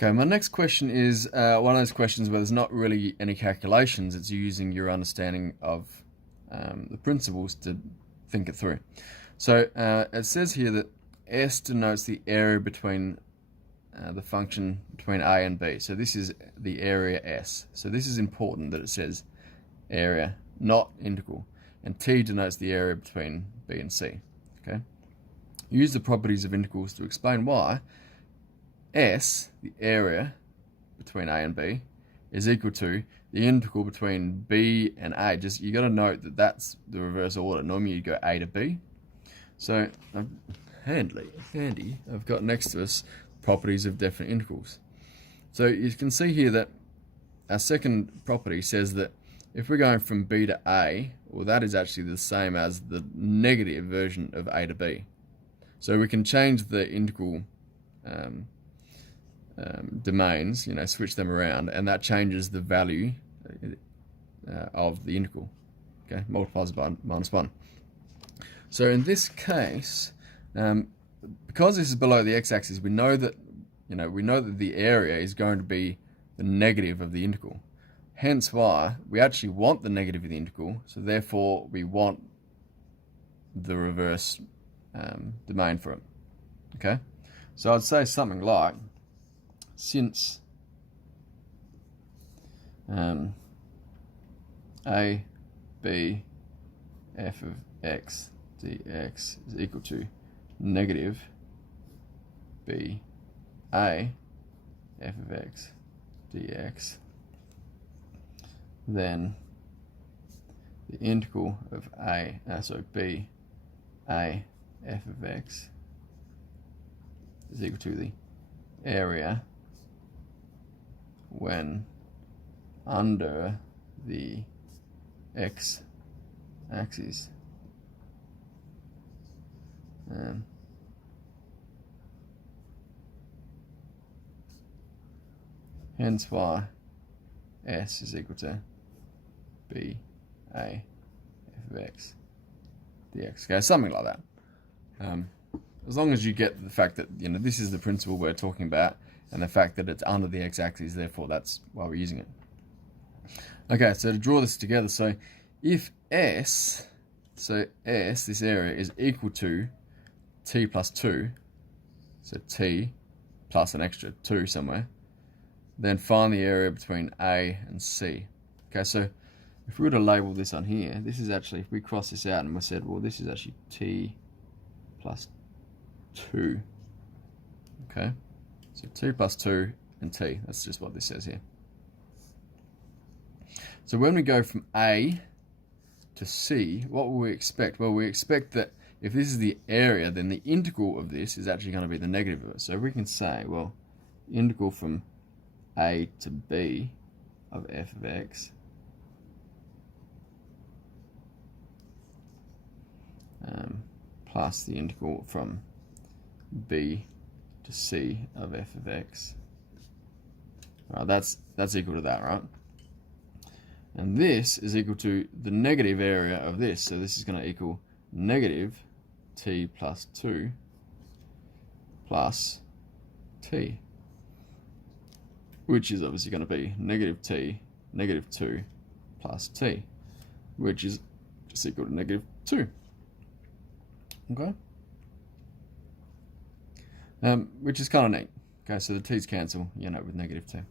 Okay, my next question is one of those questions where there's not really any calculations. It's using your understanding of the principles to think it through. So it says here that S denotes the area between the function between A and B. So this is the area S. So this is important that it says area, not integral. And T denotes the area between B and C. Okay. Use the properties of integrals to explain why S, the area between A and B, is equal to the integral between B and A. Just you got to note that that's the reverse order. Normally you go A to B. So handy. I've got next to us properties of definite integrals. So you can see here that our second property says that if we're going from B to A, well, that is actually the same as the negative version of A to B. So we can change the integral domains, switch them around, and that changes the value of the integral. Okay, multiplies by -1. So in this case, because this is below the x-axis, we know that the area is going to be the negative of the integral. Hence why we actually want the negative of the integral, so therefore we want the reverse domain for it. Okay, so I'd say something like, since a, b, f of x dx is equal to negative b, a, f of x dx, then the integral of b, a, f of x is equal to the area when under the x-axis. Hence why S is equal to b, a, f of x dx. Okay, something like that. As long as you get the fact that this is the principle we're talking about, and the fact that it's under the x-axis, therefore that's why we're using it. Okay, so to draw this together, so if S, this area, is equal to t plus 2, so t plus an extra 2 somewhere, then find the area between A and C. Okay, so if we were to label this on here, this is actually, if we cross this out and we said, well, this is actually t plus 2. Okay, so 2 plus 2 and t, that's just what this says here. So when we go from A to C, what will we expect? Well, we expect that if this is the area, then the integral of this is actually going to be the negative of it. So we can say, well, integral from A to B of f of x plus the integral from B to C of f of x. Right, that's equal to that, right? And this is equal to the negative area of this. So this is going to equal negative t plus 2 plus t, which is obviously going to be negative t, negative 2 plus t, which is just equal to negative 2. Okay? Which is kind of neat. Okay, so the t's cancel, with negative 2.